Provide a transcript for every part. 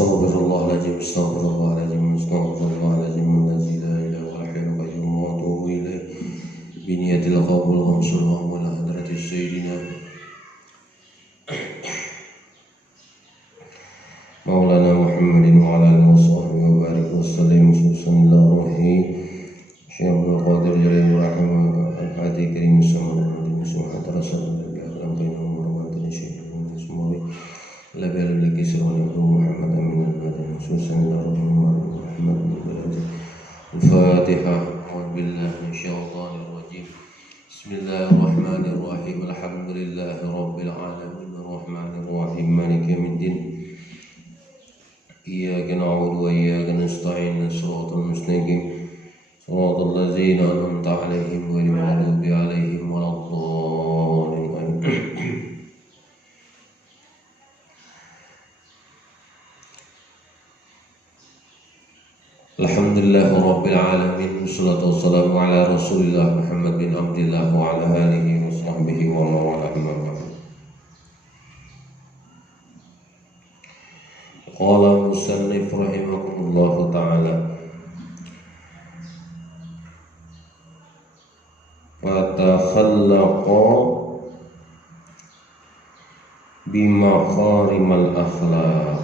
Astaghfirullahaladzim, astaghfirullahaladzim, astaghfirullahaladzim, allazi la ilaha illa huwa wa atubu ilaih. Biniyatil qabul khamsul wa ala hadrati sayyidina Maulana Muhammadin wa ala alihi wa sahbihi wa barik wa sallim. Bismillahirrahmanirrahim. Syekh Abdul Qadir Jalil rahimahullah al-Fatih Karim sallallahu alaihi wasallam bi'alam bainahum warahmatullahi syaitan ismawi la bi'alam laki sallallahu Muhammad amin al-Madani sallallahu Muhammad al-Fatihah wa billahi minasyaitanir rajim. Bismillahirrahmanirrahim. Alhamdulillahi rabbil alamin arrahmanir rahim maliki yaumiddin. Iyyaka na'budu wa iyyaka nasta'in shiratal mustaqim صراط الذين أنعمت عليهم غير المغضوب عليهم ولا الضالين. Alhamdulillah rabbil alamin, wassalatu wassalamu ala Rasulillah Muhammad bin Abdillah wa ala alihi wa sahbihi wa man wala. Qala musannif rahimahullahu ta'ala, fatakhallaqa bimakarimal akhlaq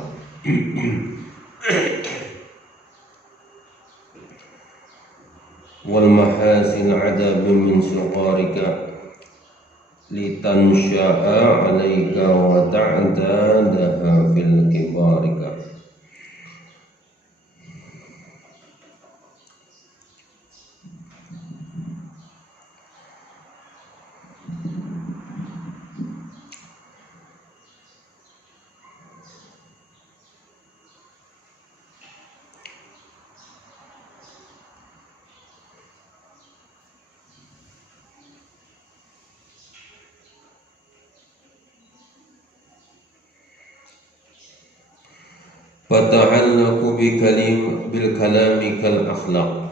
wal mahasin adabun min suqarika litansha'a alaika wa ta'dadaha fil kibarika. Fata'allaku bil kalami kal akhlaq,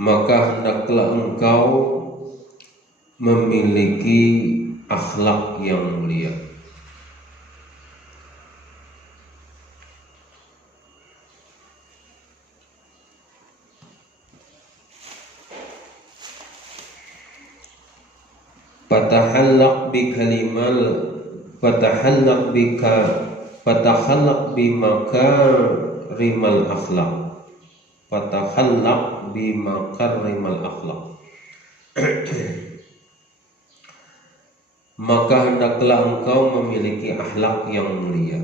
maka hendaklah engkau memiliki akhlak yang mulia. Fatakhallaq bimakarimal akhlaq. Fatakhallaq bimakarimal akhlaq. Maka hendaklah engkau memiliki akhlak yang mulia.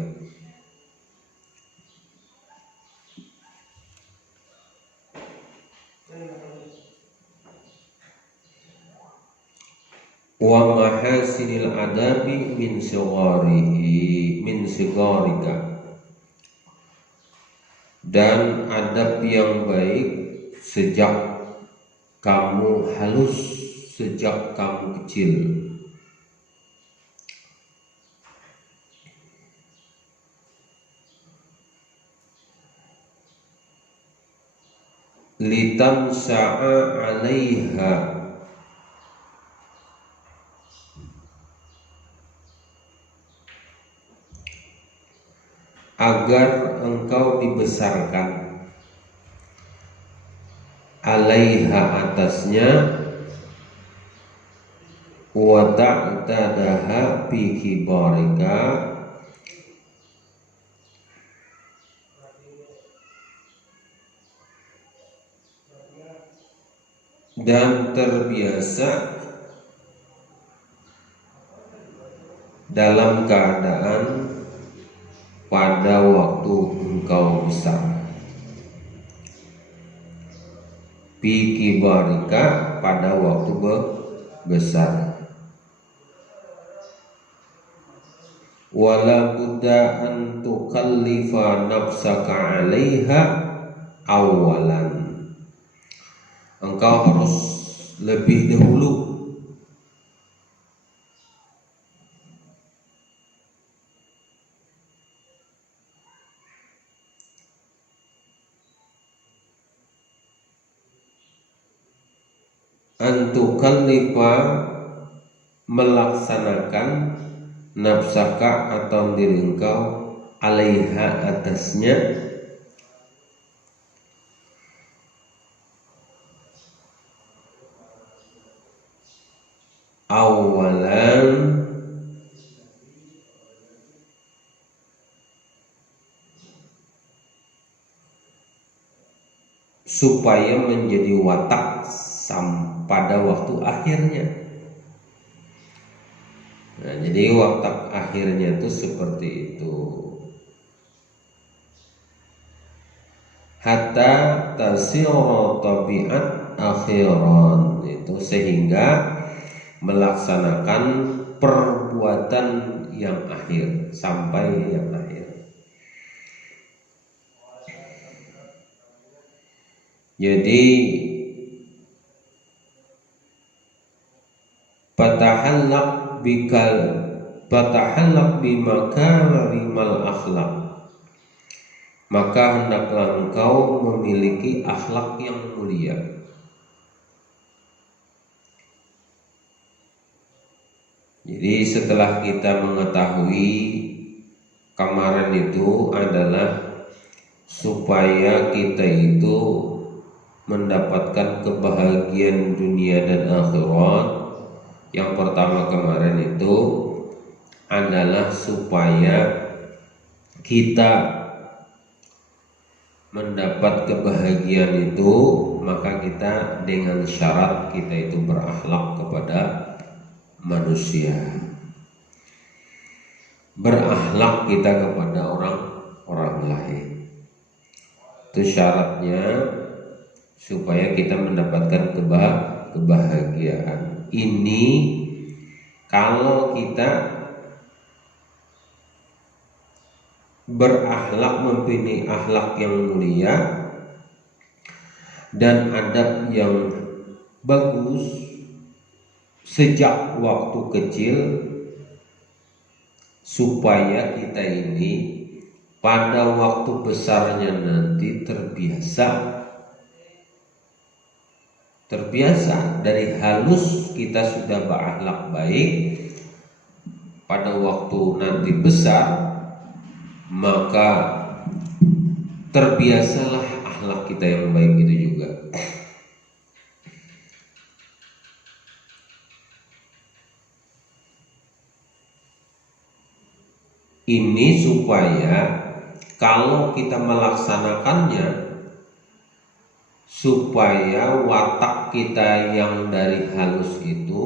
Wa mahasinil adabi min sigarika, dan adab yang baik sejak kamu halus, sejak kamu kecil. Litansa'a 'alaiha, agar engkau dibesarkan, alaiha atasnya, wa ta'tadaha bi kibarika, dan terbiasa dalam keadaan pada waktu engkau besar. Bi kibarika, pada waktu besar. Wala budda an tukallifa nafsaka 'alaiha awalan. Engkau harus lebih dahulu antukallifa, melaksanakan nafsaka atau diri engkau alaiha atasnya awalan supaya menjadi watak pada waktu akhirnya. Nah, jadi watak akhirnya itu seperti itu. Hatta tasira tabiat akhiran, itu sehingga melaksanakan perbuatan yang akhir sampai yang akhir. Jadi fatahallaq bimakarimal akhlak, maka hendaklah engkau memiliki akhlak yang mulia. Jadi setelah kita mengetahui kemarin itu adalah supaya kita itu mendapatkan kebahagiaan dunia dan akhirat, yang pertama kemarin itu adalah supaya kita mendapat kebahagiaan itu, maka kita dengan syarat kita itu berakhlak kepada manusia, berakhlak kita kepada orang lain. Itu syaratnya supaya kita mendapatkan kebahagiaan. Ini kalau kita berakhlak, mempunyai akhlak yang mulia dan adab yang bagus sejak waktu kecil, supaya kita ini pada waktu besarnya nanti terbiasa dari halus kita sudah berakhlak baik, pada waktu nanti besar maka terbiasalah akhlak kita yang baik itu juga. Ini supaya kalau kita melaksanakannya, supaya watak kita yang dari halus itu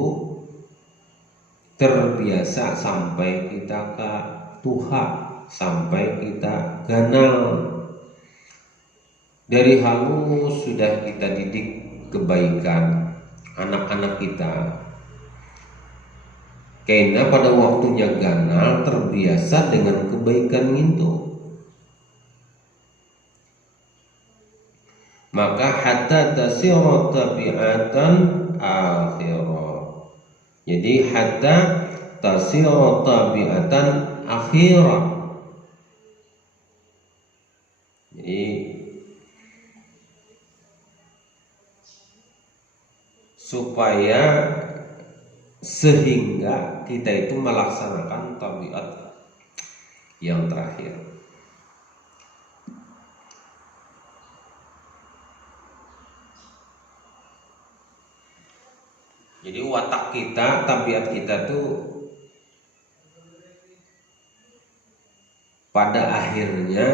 terbiasa sampai kita ke tuha, sampai kita ganal. Dari halus sudah kita didik kebaikan anak-anak kita, karena pada waktunya ganal terbiasa dengan kebaikan itu. Maka hatta tasira tabiatan akhirah. Jadi hatta tasira tabiatan akhirah. Jadi supaya sehingga kita itu melaksanakan tabiat yang terakhir. Jadi watak kita, tabiat kita tuh pada akhirnya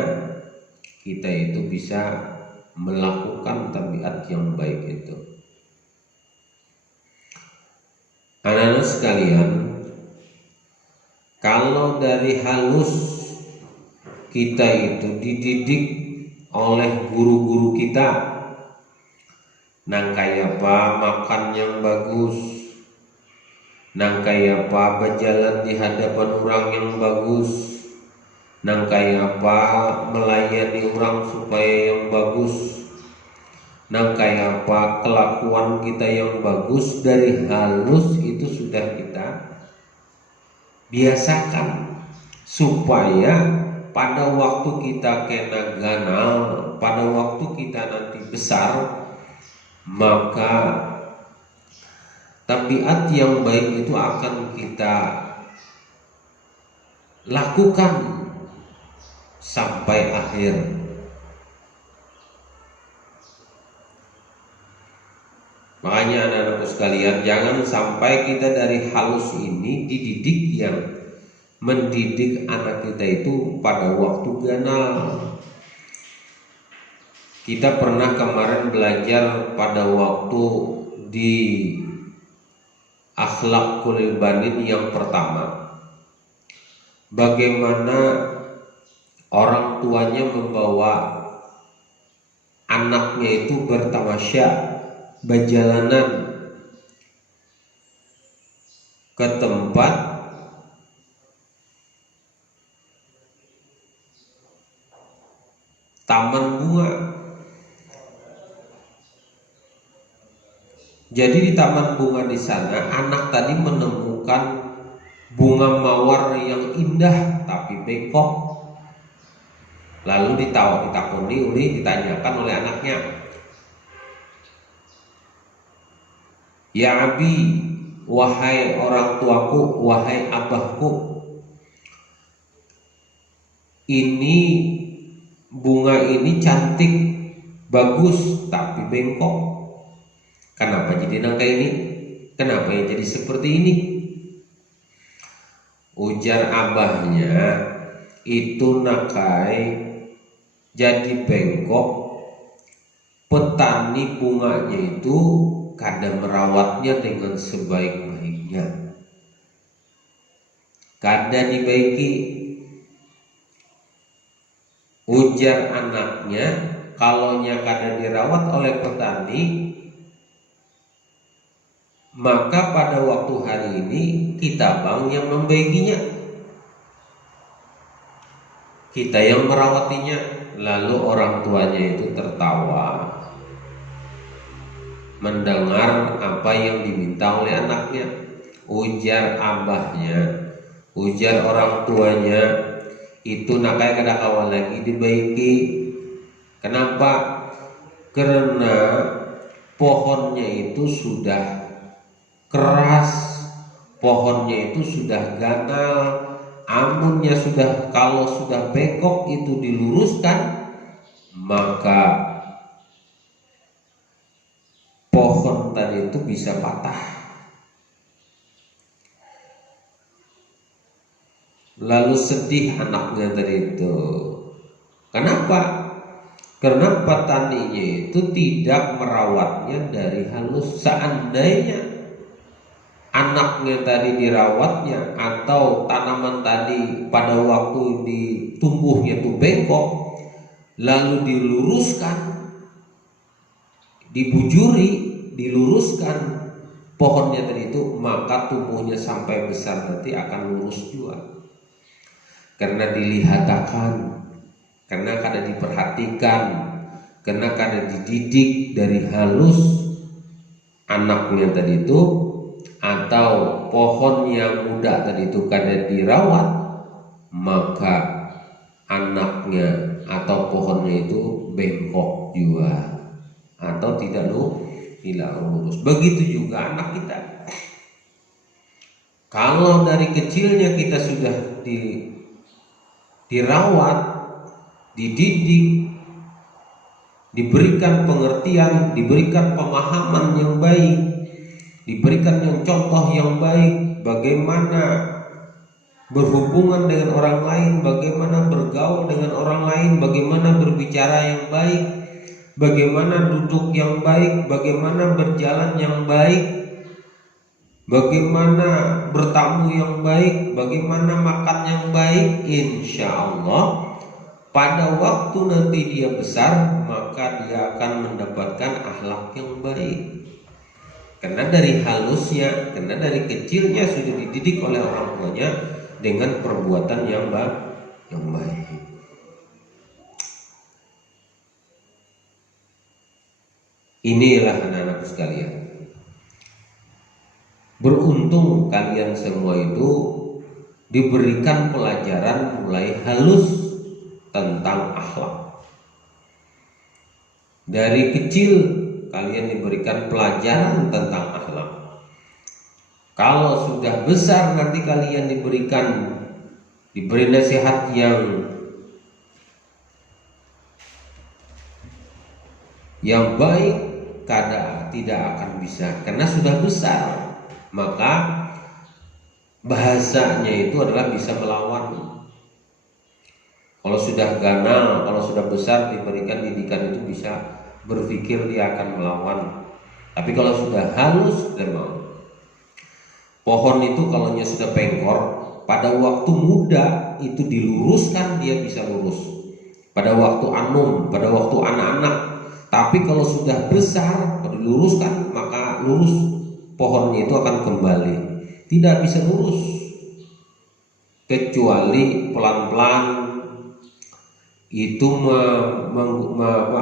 kita itu bisa melakukan tabiat yang baik itu. Anak-anak sekalian, kalau dari halus kita itu dididik oleh guru-guru kita, nang kaya apa makan yang bagus, nang kaya apa berjalan di hadapan orang yang bagus, nang kaya apa melayani orang supaya yang bagus, nang kaya apa kelakuan kita yang bagus. Dari halus itu sudah kita biasakan, supaya pada waktu kita kena ganal, pada waktu kita nanti besar, maka tabiat yang baik itu akan kita lakukan sampai akhir. Makanya anak-anakku sekalian, jangan sampai kita dari halus ini dididik yang mendidik anak kita itu pada waktu ganal. Kita pernah kemarin belajar pada waktu di Akhlaqul Banin yang pertama, bagaimana orang tuanya membawa anaknya itu bertamasya, berjalanan ke tempat taman bunga. Jadi di taman bunga di sana anak tadi menemukan bunga mawar yang indah tapi bengkok. Lalu ditanyakan oleh anaknya, "Ya Abi, wahai orang tuaku, wahai abahku, ini bunga ini cantik, bagus tapi bengkok. Kenapa jadi nangka ini? Kenapa yang jadi seperti ini?" Ujar abahnya, "Itu nakai jadi bengkok, petani bunganya itu kadang merawatnya dengan sebaik-baiknya, kadang dibaiki." Ujar anaknya, "Kalaunya kadang dirawat oleh petani, maka pada waktu hari ini kita bang yang membaikinya, kita yang merawatinya." Lalu orang tuanya itu tertawa mendengar apa yang diminta oleh anaknya. Ujar abahnya, ujar orang tuanya, "Itu nakai kada kawan lagi dibaiki. Kenapa? Karena pohonnya itu sudah keras, pohonnya itu sudah ganal, amunnya sudah, kalau sudah bengkok itu diluruskan, maka pohon tadi itu bisa patah." Lalu sedih anaknya tadi itu. Kenapa? Karena petaninya itu tidak merawatnya dari halus. Seandainya anaknya tadi dirawatnya atau tanaman tadi pada waktu ditumbuhnya itu bengkok, lalu diluruskan, dibujuri, diluruskan pohonnya tadi itu, maka tumbuhnya sampai besar nanti akan lurus juga. Karena dilihatakan, karena kada diperhatikan, karena kada dididik dari halus anaknya tadi itu, atau pohon yang muda tadi itu kada dirawat, maka anaknya atau pohonnya itu bengkok juga atau tidak lurus. Begitu juga anak kita. Kalau dari kecilnya kita sudah dirawat, dididik, diberikan pengertian, diberikan pemahaman yang baik, diberikan yang contoh yang baik, bagaimana berhubungan dengan orang lain, bagaimana bergaul dengan orang lain, bagaimana berbicara yang baik, bagaimana duduk yang baik, bagaimana berjalan yang baik, bagaimana bertamu yang baik, bagaimana makan yang baik, insya Allah pada waktu nanti dia besar, maka dia akan mendapatkan akhlak yang baik. Karena dari halusnya, karena dari kecilnya sudah dididik oleh orang tuanya dengan perbuatan yang baik. Inilah anak-anak sekalian. Beruntung kalian semua itu diberikan pelajaran mulai halus tentang akhlak. Dari kecil kalian diberikan pelajaran tentang akhlak. Kalau sudah besar nanti kalian diberi nasihat yang Yang baik kadang tidak akan bisa karena sudah besar. Maka bahasanya itu adalah bisa melawan. Kalau sudah ganal, kalau sudah besar diberikan didikan itu bisa berpikir dia akan melawan. Tapi kalau sudah halus dan mau. Pohon itu kalau sudah pengkor, pada waktu muda itu diluruskan dia bisa lurus. Pada waktu anum, pada waktu anak-anak. Tapi kalau sudah besar, kalau diluruskan maka lurus pohonnya itu akan kembali. Tidak bisa lurus kecuali pelan-pelan itu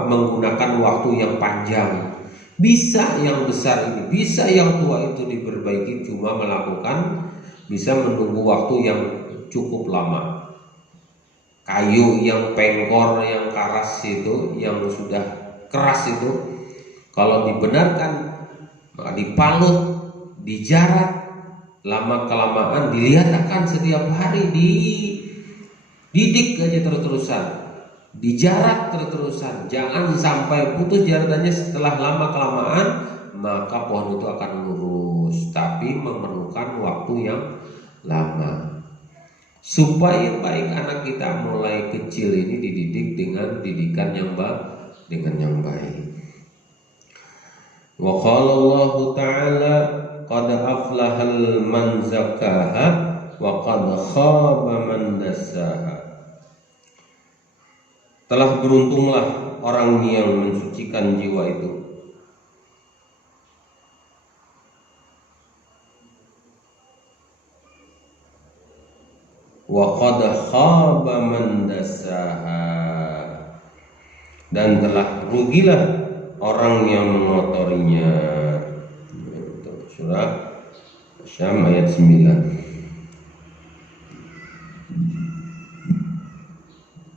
menggunakan waktu yang panjang. Bisa yang besar ini, bisa yang tua itu diperbaiki, cuma melakukan bisa menunggu waktu yang cukup lama. Kayu yang pengkor, yang keras itu, yang sudah keras itu, kalau dibenarkan maka dipalut, dijarak, lama kelamaan dilihat akan setiap hari dididik aja terus-terusan, dijarak terus-terusan, jangan sampai putus jaratannya. Setelah lama kelamaan maka pohon itu akan lurus, tapi memerlukan waktu yang lama. Supaya baik anak kita mulai kecil ini dididik dengan didikan yang baik. Wa qala Allah Ta'ala qad aflahal man zakkaha wa qad khaba man dassaha. Telah beruntunglah orang yang mensucikan jiwa itu. Wa qad khaba man dassaha. Dan telah rugilah orang yang mengotorinya. Surah Syam ayat 9.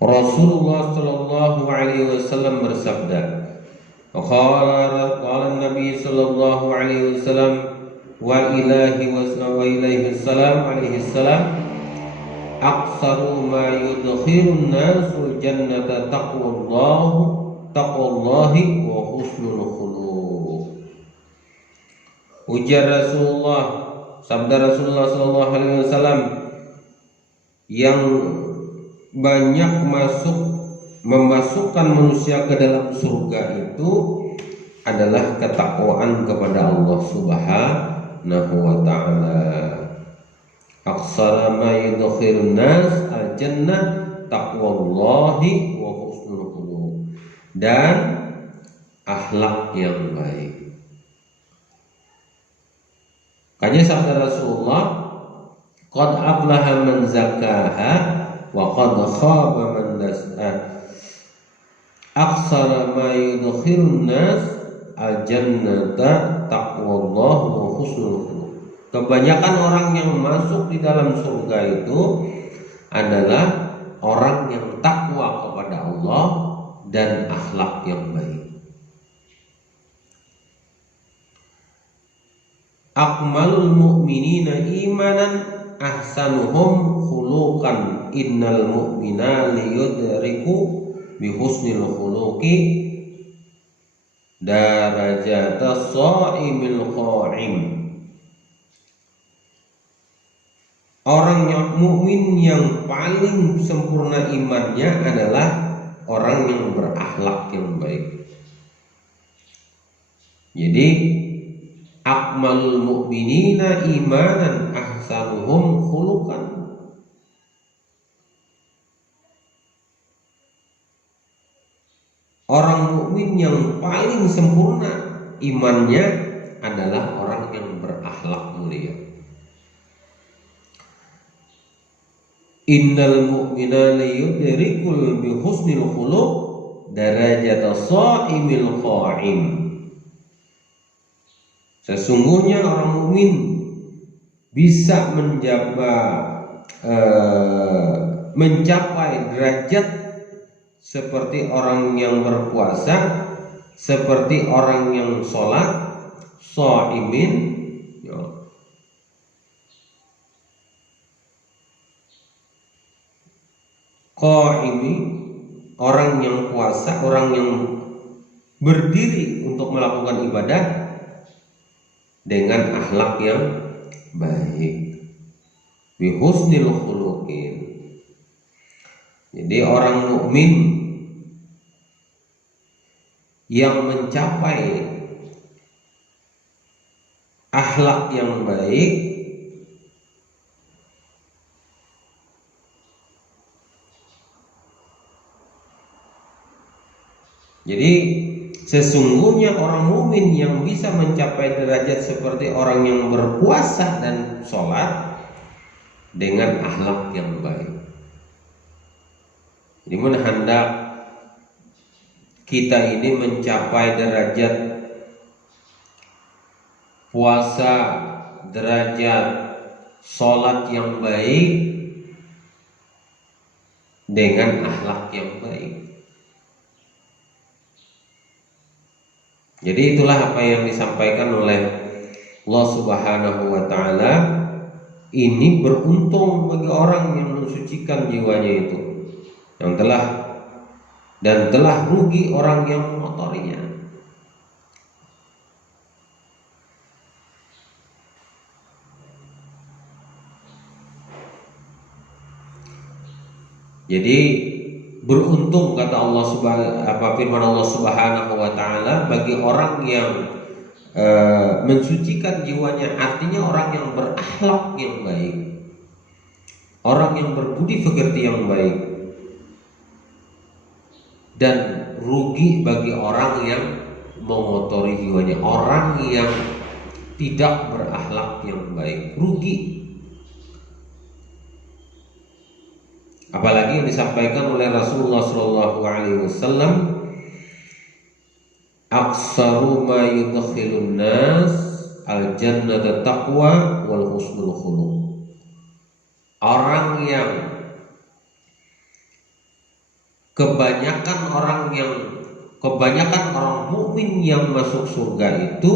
Rasulullah sallallahu alaihi wasallam bersabda, qala Nabi sallallahu alaihi wasallam wa ilaihi salam aqsaru ma yudkhirun nasul jannata taqwallahi wa husnul khuluq. Ujar Rasulullah, sabda Rasulullah sallallahu alaihi wasallam, yang banyak memasukkan manusia ke dalam surga itu adalah ketakwaan kepada Allah Subhanahu wa ta'ala. Aqsara ma yudkhirun nas al-jannah taqwallahi wa husnul khuluq. Dan akhlak yang baik. Makanya sabda Rasulullah, qad aflaha man zakkaha wa qad khaba man dassaha. Aqsara ma yudkhirun nas al-jannata taqwallahi wa husnul khuluq. Kebanyakan orang yang masuk di dalam surga itu adalah orang yang takwa kepada Allah dan akhlak yang baik. Akmalul mu'minina imanan ahsanuhum khuluqan. Innal mu'mina liyudriku bihusnil khuluqi darajatas sha'imil qa'im. Orang yang mukmin yang paling sempurna imannya adalah orang yang berakhlak yang baik. Jadi akmalul mu'minina imanan ahsanuhum khuluqan. Orang mukmin yang paling sempurna imannya adalah orang yang berakhlak mulia. Innal mu'mina liyudrikul bihusnil khuluq darajatas sha'imil qa'im. Sesungguhnya orang mukmin bisa mencapai derajat seperti orang yang berpuasa, seperti orang yang sholat, sha'imin, qa'imi, orang yang puasa, orang yang berdiri untuk melakukan ibadah dengan akhlak yang baik, bi husnil khuluqin. Jadi orang mukmin yang mencapai akhlak yang baik jadi sesungguhnya orang mukmin yang bisa mencapai derajat seperti orang yang berpuasa dan sholat dengan akhlak yang baik. Jadi hendak kita ini mencapai derajat puasa, derajat sholat yang baik dengan akhlak yang baik. Jadi itulah apa yang disampaikan oleh Allah Subhanahu wa Ta'ala. Ini beruntung bagi orang yang mensucikan jiwanya itu, yang telah rugi orang yang mengotorinya. Jadi beruntung kata Allah firman Allah Subhanahu wa Ta'ala bagi orang yang mensucikan jiwanya, artinya orang yang berakhlak yang baik, orang yang berbudi pekerti yang baik. Dan rugi bagi orang yang mengotori jiwanya, orang yang tidak berakhlak yang baik, rugi. Apalagi yang disampaikan oleh Rasulullah SAW, aksaru ma yudkhilun nas al-jannata taqwa wal husnul khuluq. Kebanyakan orang mukmin yang masuk surga itu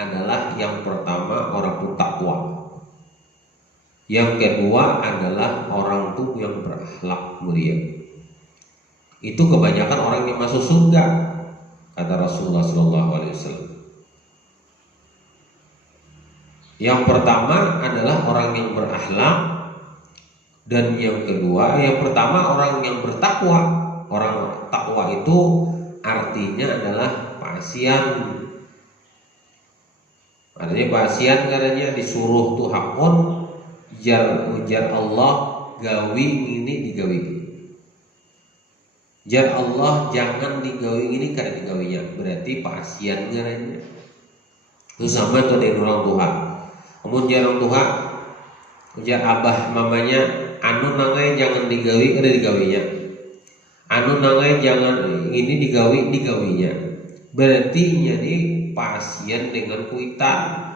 adalah yang pertama orang itu takwa, yang kedua adalah orang itu yang berakhlak mulia. Itu kebanyakan orang yang masuk surga, kata Rasulullah SAW. Yang pertama adalah orang yang berakhlak, dan yang kedua, yang pertama orang yang bertakwa. Orang takwa itu artinya adalah pasien. Artinya pasien katanya disuruh tuh hakon ujar Allah gawi ini digawi. Jar Allah jangan digawi ini karena digawinya, berarti pasien katanya. Itu sama tuh dengan orang tua. Kemudian jarang Tuhan, ujar abah mamanya, anu nangai jangan digawi karena digawinya. Anu nangai jangan ini digawinya. Berarti jadi pasien dengan kuitan.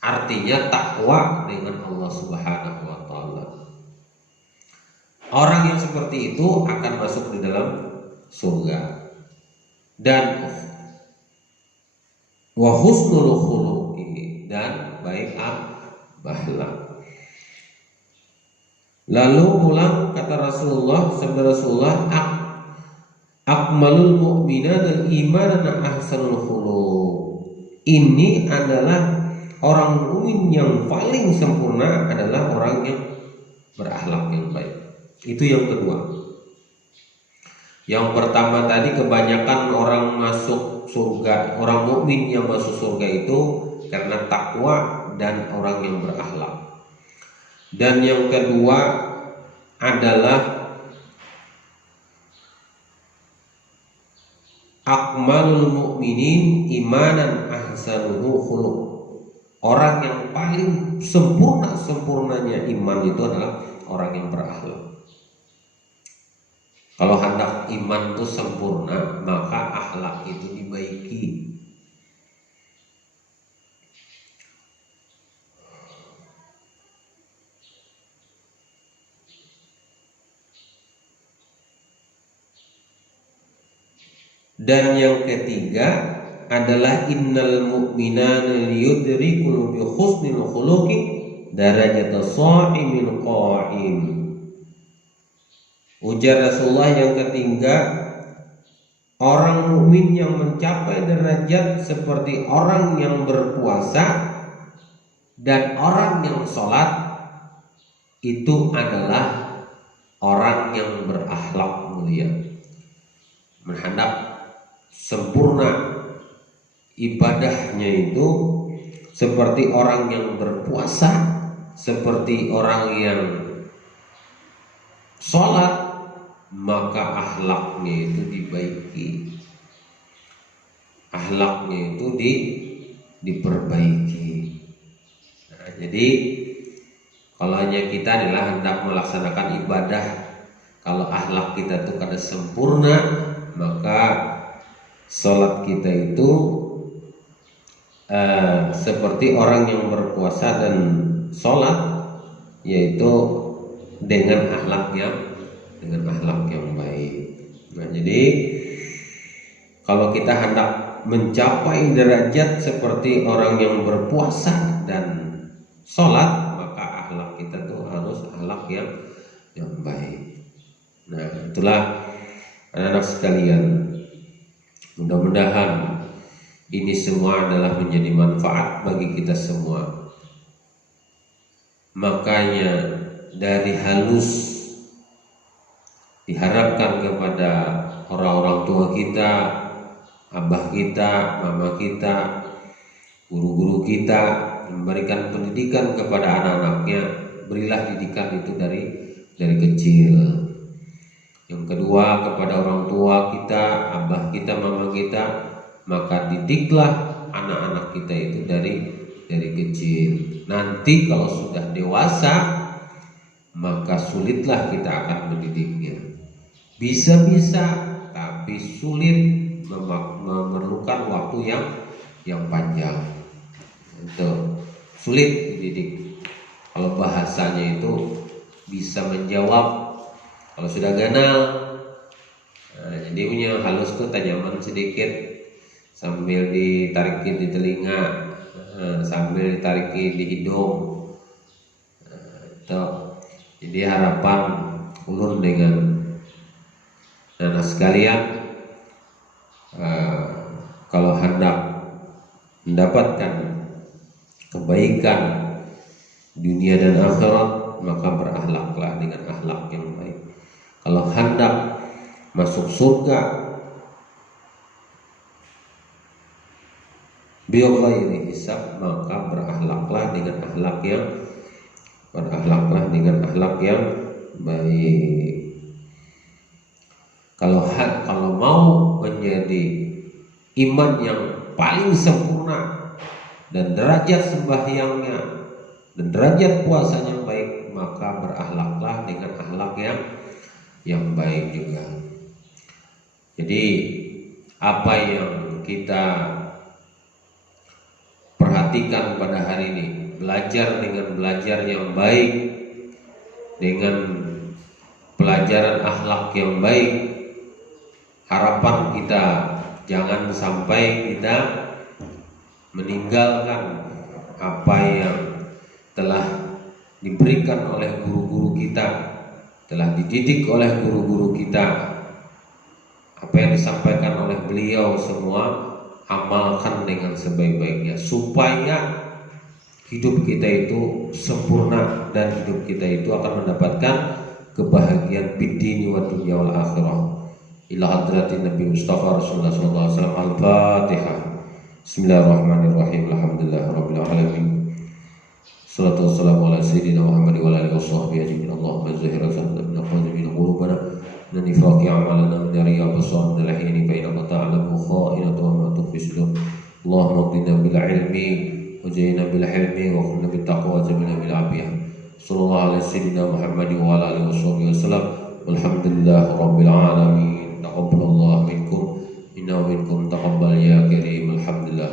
Artinya takwa dengan Allah Subhanahu wa Ta'ala. Orang yang seperti itu akan masuk di dalam surga. Dan wa husnul khuluqi, dan baik akhlak. Lalu ulang kata Rasulullah, sabda Rasulullah, akmalul mu'minina imanan ahsanul khuluq. Ini adalah orang mukmin yang paling sempurna adalah orang yang berakhlak yang baik. Itu yang kedua. Yang pertama tadi kebanyakan orang masuk surga, orang mukmin yang masuk surga itu karena takwa dan orang yang berakhlak. Dan yang kedua adalah akmalul mu'minin imanan ahsanuhu khuluq. Orang yang paling sempurnanya iman itu adalah orang yang berakhlak. Kalau hendak iman itu sempurna, maka akhlak itu dibaiki. Dan yang ketiga adalah innal mu'minana liyudrikul bi husnil khuluqi darajata sha'imil qa'im. Ujar Rasulullah yang ketiga, orang mukmin yang mencapai derajat seperti orang yang berpuasa dan orang yang sholat itu adalah orang yang berakhlak mulia, menghadap sempurna ibadahnya itu seperti orang yang berpuasa, seperti orang yang sholat, maka akhlaknya itu dibaiki, akhlaknya itu diperbaiki. Nah, jadi kalau hanya kita adalah hendak melaksanakan ibadah, kalau akhlak kita itu kada sempurna, maka sholat kita itu seperti orang yang berpuasa dan sholat, yaitu dengan akhlak yang baik. Nah, jadi kalau kita hendak mencapai derajat seperti orang yang berpuasa dan sholat, maka akhlak kita tuh harus akhlak yang baik. Nah, itulah anak-anak sekalian, mudah-mudahan ini semua adalah menjadi manfaat bagi kita semua. Makanya dari halus diharapkan kepada orang-orang tua kita, abah kita, mama kita, guru-guru kita, memberikan pendidikan kepada anak-anaknya. Berilah didikan itu dari kecil. Yang kedua, kepada orang tua kita, abah kita, mama kita, maka didiklah anak-anak kita itu dari kecil. Nanti kalau sudah dewasa, maka sulitlah kita akan mendidiknya. Bisa-bisa, tapi sulit, memerlukan waktu yang panjang. Itu sulit dididik. Kalau bahasanya itu bisa menjawab. Kalau sudah ganal, jadi punya halus tuh tajaman sedikit, sambil ditarikin di telinga, sambil ditarikin di hidung. Jadi harapan ulun dengan anak sekalian, kalau hendak mendapatkan kebaikan dunia dan akhirat, maka berakhlaklah dengan akhlak yang baik. Kalau hendak masuk surga bighairi hisab, maka berakhlaklah dengan akhlak yang baik. Kalau mau menjadi iman yang paling sempurna dan derajat sembahyangnya dan derajat puasanya baik, maka berakhlaklah dengan akhlak yang baik juga. Jadi apa yang kita perhatikan pada hari ini, belajar dengan belajar yang baik, dengan pelajaran akhlak yang baik. Harapan kita jangan sampai kita meninggalkan apa yang telah diberikan oleh guru-guru kita, telah dididik oleh guru-guru kita. Apa yang disampaikan oleh beliau semua amalkan dengan sebaik-baiknya, supaya hidup kita itu sempurna dan hidup kita itu akan mendapatkan kebahagiaan fid dini wa dunya wal akhirah. Ila hadratin Nabi Mustafa Rasulullah sallallahu alaihi wasallam. Al-Fatihah. Bismillahirrahmanirrahim. Alhamdulillahirabbil alamin. Salatu wassalamu ala sayyidina Muhammad wa alihi washabbihi ajma'in. Allahumma zahira sadaqana wa qadimina qulubana من نفاق أعمالنا من رياء بصارنا الحين فإنك تعلم خائنة وما تخفي الصدور. اللهم اغننا بالعلم وزينا بالحلم واغفرنا بالتقوى وزدنا بالعافية. صلى الله على سيدنا محمد وعلى آله وصحبه وسلم. والحمد لله رب العالمين. تقبل الله منكم إنه منكم تقبل يا كريم. الحمد لله.